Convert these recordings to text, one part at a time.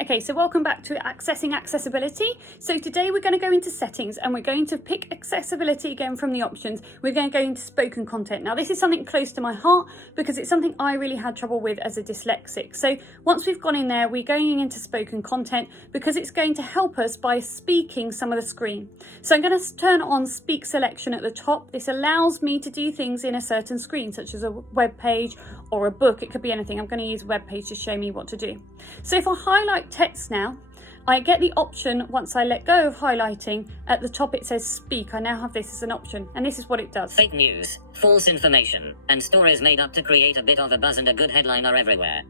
Okay, so welcome back to Accessing Accessibility. So today we're going to go into settings and we're going to pick accessibility again from the options. We're going to go into spoken content. Now this is something close to my heart because it's something I really had trouble with as a dyslexic. So once we've gone in there, we're going into spoken content because it's going to help us by speaking some of the screen. So I'm going to turn on speak selection at the top. This allows me to do things in a certain screen, such as a web page or a book. It could be anything. I'm going to use a web page to show me what to do. So if I highlight text now, I get the option once I let go of highlighting. At the top it says speak. I now have this as an option, and this is what it does. Fake news, false information, and stories made up to create a bit of a buzz and a good headline are everywhere.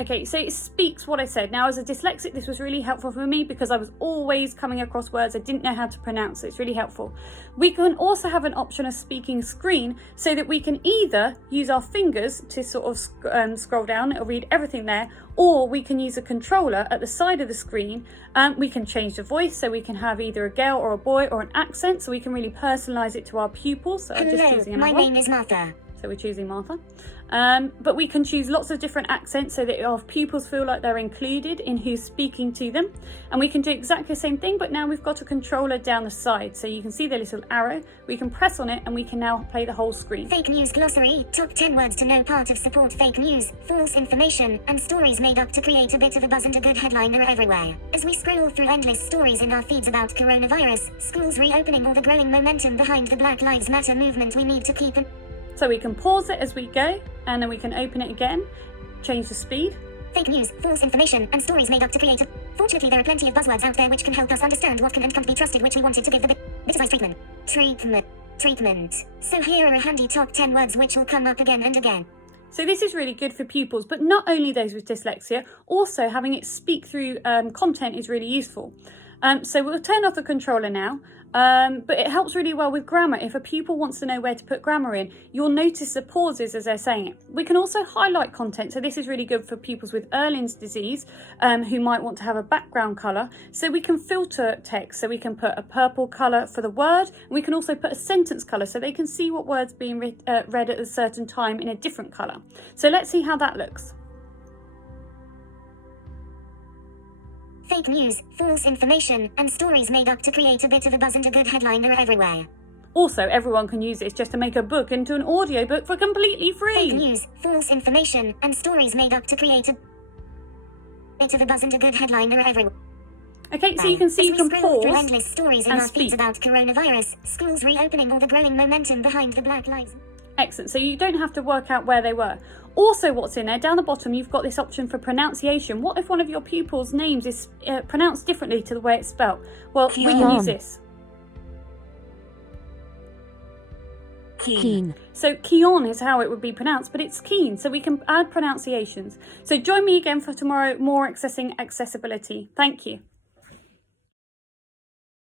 Okay, so it speaks what I said. Now, as a dyslexic, this was really helpful for me because I was always coming across words I didn't know how to pronounce, so it's really helpful. We can also have an option of speaking screen so that we can either use our fingers to sort of scroll down, it'll read everything there, or we can use a controller at the side of the screen. We can change the voice, so we can have either a girl or a boy or an accent, so we can really personalise it to our pupils. So I'm just choosing another one. My name is Martha. So we're choosing Martha. But we can choose lots of different accents so that our pupils feel like they're included in who's speaking to them. And we can do exactly the same thing, but now we've got a controller down the side. So you can see the little arrow. We can press on it and we can now play the whole screen. Fake news glossary, top 10 words to know, part of support fake news, false information, and stories made up to create a bit of a buzz and a good headline are everywhere. As we scroll through endless stories in our feeds about coronavirus, schools reopening, or the growing momentum behind the Black Lives Matter movement, we need to keep an So we can pause it as we go, and then we can open it again, change the speed. Fake news, false information, and stories made up to create a... Fortunately, there are plenty of buzzwords out there which can help us understand what can and can't be trusted, which we wanted to give the bit of ice treatment. Treatment. So here are a handy top 10 words which will come up again and again. So this is really good for pupils, but not only those with dyslexia, also having it speak through content is really useful. So we'll turn off the controller now, but it helps really well with grammar. If a pupil wants to know where to put grammar in, you'll notice the pauses as they're saying it. We can also highlight content, so this is really good for pupils with Irlen's disease who might want to have a background colour. So we can filter text, so we can put a purple colour for the word, and we can also put a sentence colour so they can see what word's being read at a certain time in a different colour. So let's see how that looks. Fake news, false information, and stories made up to create a bit of a buzz and a good headline are everywhere. Also, everyone can use this just to make a book into an audiobook for completely free. Fake news, false information, and stories made up to create a bit of a buzz and a good headline are everywhere. Okay, so you can see you can pause through endless stories in and our feeds speak. about coronavirus, schools reopening, or the growing momentum behind the Black Lives. Excellent, so you don't have to work out where they were. Also, what's in there, down the bottom, you've got this option for pronunciation. What if one of your pupils' names is pronounced differently to the way it's spelt? Well, we can use this. Keen. So Keon is how it would be pronounced, but it's Keen, so we can add pronunciations. So join me again for tomorrow, more accessing accessibility. Thank you.